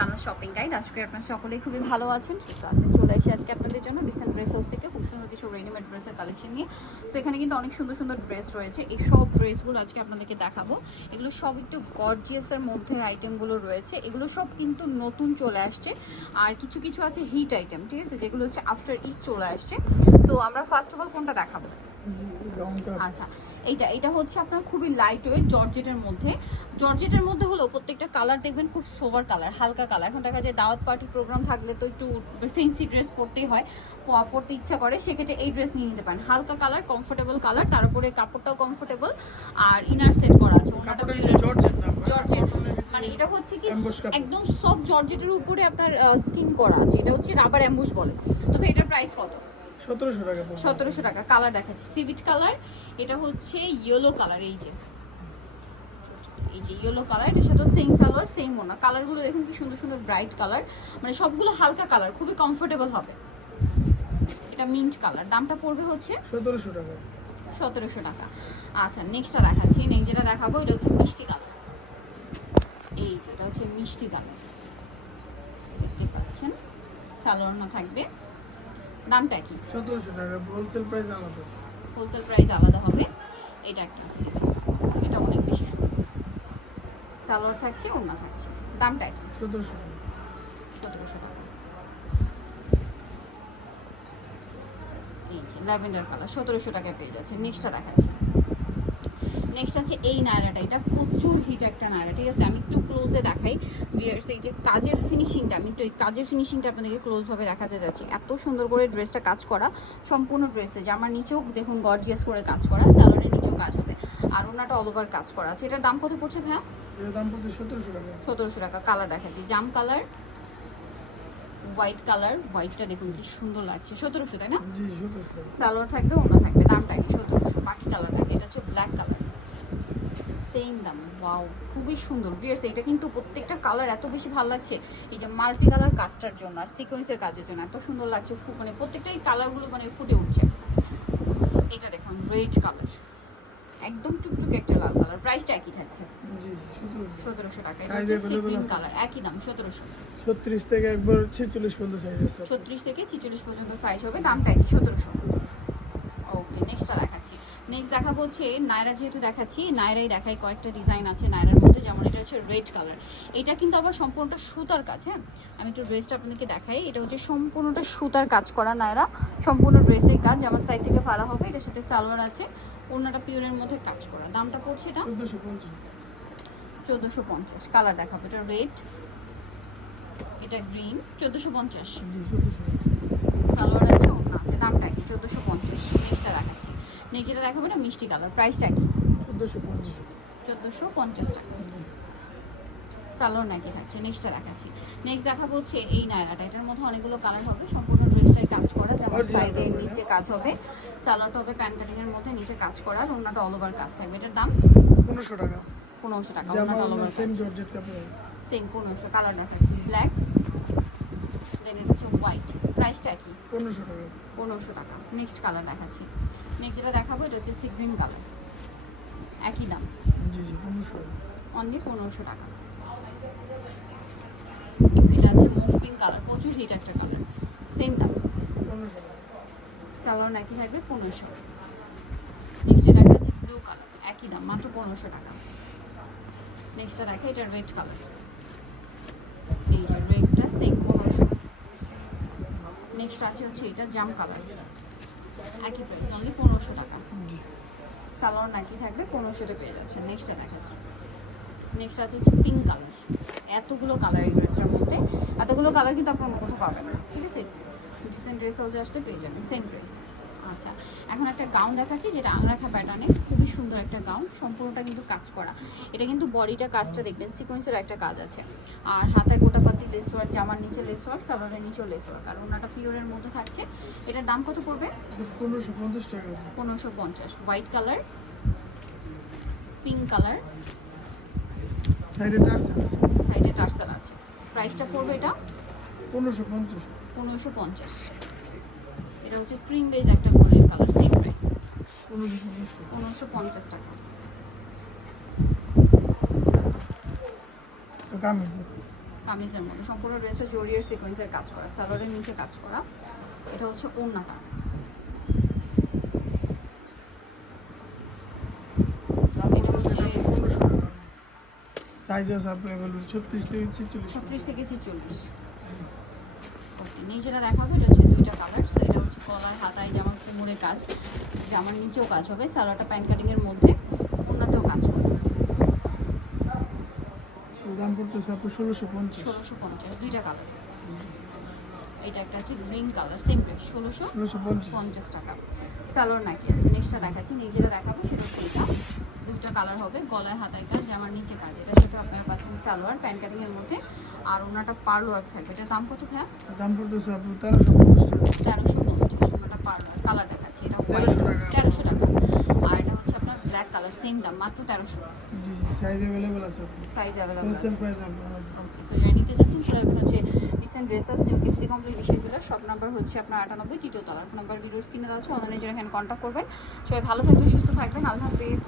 Channel shopping guide আজকে আপনারা সকলেই খুবই ভালো আছেন, সুস্থ আছেন। চলে এসে আজকে আপনাদের জন্য রিসেন্ট ড্রেস হাউস থেকে, খুব সুন্দর কিছু রেডিমেড ড্রেসের কালেকশন নিয়ে। তো এখানে কিন্তু অনেক সুন্দর সুন্দর ড্রেস রয়েছে। এই সব ড্রেসগুলো আজকে আপনাদেরকে দেখাবো। এগুলো সব একটু গর্জিয়াসের মধ্যে আইটেমগুলো রয়েছে। এগুলো সব কিন্তু নতুন চলে আসছে। আর কিছু কিছু আছে হিট আইটেম ঠিক আছে? যেগুলো হচ্ছে আফটার ঈদ চলে আসছে। তো আমরা ফার্স্ট অফ অল কোনটা দেখাবো? আচ্ছা এইটা এটা হচ্ছে আপনার খুবই লাইট ওয়েট জর্জেটের মধ্যে। জর্জেটের মধ্যে হলো প্রত্যেকটা কালার দেখবেন খুব সোভার কালার হালকা কালার এখন দেখা যায় দাওয়াত পার্টি প্রোগ্রাম থাকলে তো একটু ফেন্সি ড্রেস পরতেই হয় পরতে ইচ্ছা করে সেক্ষেত্রে এই ড্রেস নিয়ে নিতে পারেন। হালকা কালার কমফোর্টেবল কালার তার উপরে কাপড়টাও কমফোর্টেবল আর ইনার সেট করা আছে। ওনাটা জর্জেট মানে এটা হচ্ছে কি একদম সফট জর্জেটের উপরে আপনার স্কিন করা আছে। এটা হচ্ছে রাবার অ্যাম্বুশ বলে। তবে এটার প্রাইস কত? সতেরোশো টাকা পড়বে। সতেরোশো টাকা কালার দেখাচ্ছি। সিভিট কালার এটা হচ্ছে ইয়েলো কালার এই যে। এই যে ইয়েলো কালার এটার সাথে সেম সালোয়ার সেম ওনা কালারগুলো দেখুন কি সুন্দর সুন্দর ব্রাইট কালার মানে সবগুলো হালকা কালার খুবই কমফোর্টেবল হবে। এটা মিন্ট কালার দামটা পড়বে হচ্ছে সতেরোশো টাকা। সতেরোশো টাকা। আচ্ছা নেক্সটটা দেখাচ্ছি। নেক্সট যেটা দেখাবো এটা হচ্ছে মিষ্টি কালার এই যে এটা হচ্ছে মিষ্টি কালার দেখতে পাচ্ছেন সালোয়ার না থাকবে। দামটা কি? সতেরোশো টাকা হোলসেল প্রাইস আলাদা। হোলসেল প্রাইস আলাদা হবে। এটা একটা আছে দেখুন এটা অনেক বেশি সুন্দর। সালোয়ার থাকছে ওনা থাকছে। দামটা কি? সতেরোশো টাকা। সতেরোশো টাকা। এই যে ল্যাভেন্ডার কালার সতেরোশো টাকায় পেয়ে যাচ্ছে। নেক্সটটা দেখাচ্ছি। নেক্সট আছে এই নায়রাটা এটা প্রচুর হিট একটা নায়রা ঠিক আছে? আমি একটু ক্লোজে দেখাই বিয়ার্স এই যে কাজের ফিনিশিংটা আমি একটু এই কাজের ফিনিশিংটা আপনাদেরকে ক্লোজভাবে দেখাতে যাচ্ছি। এত সুন্দর করে ড্রেসটা কাজ করা সম্পূর্ণ ড্রেসে জামার নিচেও দেখুন গর্জিয়াস করে কাজ করা স্যালোয়ারের নিচেও কাজ হবে আর ওনাটা অল ওভার কাজ করা আছে। এটার দাম কত পড়ছে ভাইয়া? পড়ছে সতেরোশো টাকা। কালার দেখাচ্ছি। জাম কালার হোয়াইট কালার হোয়াইটটা দেখুন কি সুন্দর লাগছে। সতেরোশো তাই না? সালোয়ার থাকবে অন্য থাকবে দামটা কি সতেরোশো? বাকি কালার থাকে এটা হচ্ছে ব্ল্যাক কালার সেম দাম। ওয়াও খুবই সুন্দর। ভিয়ার্স এটা কিন্তু প্রত্যেকটা কালার এত বেশি ভালো লাগছে। এই যে মাল্টি কালার কাজটার জন্য আর সিকোয়েন্সের কাজের জন্য এত সুন্দর লাগছে। মানে প্রত্যেকটাই কালারগুলো মানে ফুটে উঠছে। এটা দেখুন রেড কালার একদম টুকটুক একটা লাল কালার প্রাইসটা একই থাকছে। সতেরোশো। টাকা। এটা হচ্ছে গ্রিন কালার একই দাম সতেরোশো। ছত্রিশ থেকে একবার ছেচল্লিশ পর্যন্ত সাইজ আছে। ছত্রিশ থেকে ছিচল্লিশ পর্যন্ত সাইজ হবে। দামটা একই সতেরোশো। ওকে নেক্সটটা দেখাচ্ছি। নেক্সট দেখাবো হচ্ছে নায়রা, যেহেতু দেখাচ্ছি, নায়রাই দেখাই কয়েকটা ডিজাইন আছে নায়রার মধ্যে, যেমন এটা হচ্ছে রেড কালার এটা কিন্তু আবার সম্পূর্ণটা সুতার কাজ হ্যাঁ? আমি একটু ড্রেসটা আপনাদেরকে দেখাই। এটা হচ্ছে সম্পূর্ণটা সুতার কাজ করা নায়রা, সম্পূর্ণ ড্রেসের কাজ। যেমন সাইড থেকে ফাড়া হবে, এটার সাথে সালোয়ার আছে অন্যটা পিওরের মধ্যে কাজ করা। দামটা পড়ছে এটা? চোদ্দোশো পঞ্চাশ। কালার দেখাবো, এটা রেড এটা গ্রিন চোদ্দোশো পঞ্চাশ জি চোদ্দোশো সালোয়ার আছে ওড়না আছে দামটা কি চোদ্দোশো পঞ্চাশ নেক্সটটা দেখাচ্ছি নেক্সট যেটা দেখাবো এটা মিষ্টি কালার। প্রাইসটা কি? চোদ্দোশো পঞ্চাশ টাকা। সালোয়ার নাকি থাকছে? নেক্সটটা দেখাচ্ছি। নেক্সট দেখাবো হচ্ছে এই নায়রাটা। এটার মধ্যে অনেকগুলো কালার হবে। সম্পূর্ণ ড্রেসটাই কাজ করা যেমন সাইডে নিচে কাজ হবে। সালোয়ারটা হবে প্যান কাটিংয়ের মধ্যে নিচে কাজ করা আর ওড়নাটা অল ওভার কাজ থাকবে। এটার দাম? পনেরোশো টাকা। পনেরোশো টাকা। জামা অল ওভার সেম পনেরোশো। কালার দেখাচ্ছি ব্ল্যাক দেন এটা হচ্ছে হোয়াইট প্রাইসটা কি? পনেরোশো টাকা। পনেরোশো টাকা। নেক্সট কালার দেখাচ্ছি। নেক্সট যেটা দেখাবো এটা হচ্ছে সি গ্রিন কালার একই দাম। অনলি পনেরোশো। টাকা। এটা আছে মুভ পিঙ্ক কালার প্রচুর হিট একটা কালার সেম দাম। পনেরোশো টাকা। একই থাকবে পনেরোশো। নেক্সট এটা একটা আছে ব্লু কালার একই দাম মাত্র পনেরোশো টাকা। নেক্সটটা দেখা এটা রেড কালার এই যে রেডটা সেম পনেরোশো। নেক্সট আছে হচ্ছে এটা জাম কালার একই প্রাইস অনলি পনেরোশো টাকা। সালোয়ার নাকি থাকবে, পনেরোশোতে পেয়ে যাচ্ছে। নেক্সটে দেখাচ্ছি। নেক্সট আছে হচ্ছে পিঙ্ক কালার এতগুলো কালার এই ড্রেসটার মধ্যে। এতগুলো কালার কিন্তু আপনার কোথাও পাবেন না, ঠিক আছে? ডিসেন্ট ড্রেস হাউসে আসলে পেয়ে যাবেন সেম ড্রেস আচ্ছা এখন একটা গাউন দেখাচ্ছি যেটা আংরাখা প্যাটার্নে খুবই সুন্দর একটা গাউন সম্পূর্ণটা কিন্তু কাজ করা। এটা কিন্তু বডিটা কাজটা দেখবেন সিকোয়েন্সের একটা কাজ আছে। আর হাতায় গোটাপাতি লেসওয়ার জামার নিচে লেসওয়ার সালোয়ারের নিচেও লেসওয়ার কারণ ওনাটা পিওরের মধ্যে থাকছে। এটার দাম কত পড়বে? পনেরোশো পঞ্চাশ টাকা। পনেরোশো পঞ্চাশ। হোয়াইট কালার পিঙ্ক কালার সাইডে টার্সেল আছে। সাইডে টার্সেল আছে। প্রাইসটা পড়বে এটা? পনেরোশো পঞ্চাশ। পনেরোশো পঞ্চাশ। এটা হচ্ছে ক্রিম বেজ একটা গোল্ডেন কালার সেম প্রাইস পনেরোশো পঞ্চাশ টাকা। কামিজের। মধ্যে সম্পূর্ণ ড্রেসটা জরিয়ার সিকোয়েন্সের কাজ করা স্যালোয়ারের নিচে কাজ করা। এটা হচ্ছে ওড়নাটা। সাইজ আছে অ্যাভেলেবল ছত্রিশ থেকে ছেচল্লিশ। ছত্রিশ থেকে ছেচল্লিশ। ওকে নিয়ে যেটা দেখাবো এটা দুইটা কালার সো এটা হচ্ছে কলার হাতায় জামার কোমরে কাজ। জামার নিচেও কাজ হবে সালোয়ারটা প্যান্ট কাটিংয়ের মধ্যে ওড়নাতেও কাজ হবে। দাম পড়তেছে আপনার ষোলোশো পঞ্চাশ। ষোলোশো পঞ্চাশ দুইটা কালার এটা একটা আছে গ্রিন কালার সেম প্রাইস ষোলোশো ষোলোশো পঞ্চাশ। টাকা। সালোয়ার নাকি আছে নেক্সটটা দেখাচ্ছি নিজেরা দেখাবো সেটা হচ্ছে এটা দুইটা কালার হবে গলায় হাতায় কাজ আমার নিচে কাজ। এটা সাথে আপনারা পাচ্ছেন সালোয়ার প্যান্ট কাটিং এর মধ্যে। আর ওনাটা পার্ল ওয়ার্ক থাকবে। এটা দাম কত ভাইয়া? দাম পড়তেছে তেরোশো পঞ্চাশ টাকা। তেরোশো পঞ্চাশ ওনাটা পার্ল কালার দেখাচ্ছি এটা হোয়াইট 1300 টাকা। তেরোশো টাকা। আর এটা হচ্ছে আপনার ব্ল্যাক কালার সেম দাম মাত্র তেরোশো। জি জি সাইজ অ্যাভেলেবল আছে সাইজ হোলসেল আছে। প্রাইস ওকে সো নিতে যাচ্ছেন আসবেন হচ্ছে রিসেন্ট ড্রেসাস সিটি কমপ্লিট বিষয়গুলো সব নাম্বার হচ্ছে আপনার আটানব্বই তৃতীয় তলার। নাম্বার ভিডিওস কিনে দেওয়া আছে। অনলাইনে যারা এখানে কন্ট্যাক্ট করবেন। সবাই ভালো থাকবেন সুস্থ থাকবেন। আল্লাহ হাফিজ।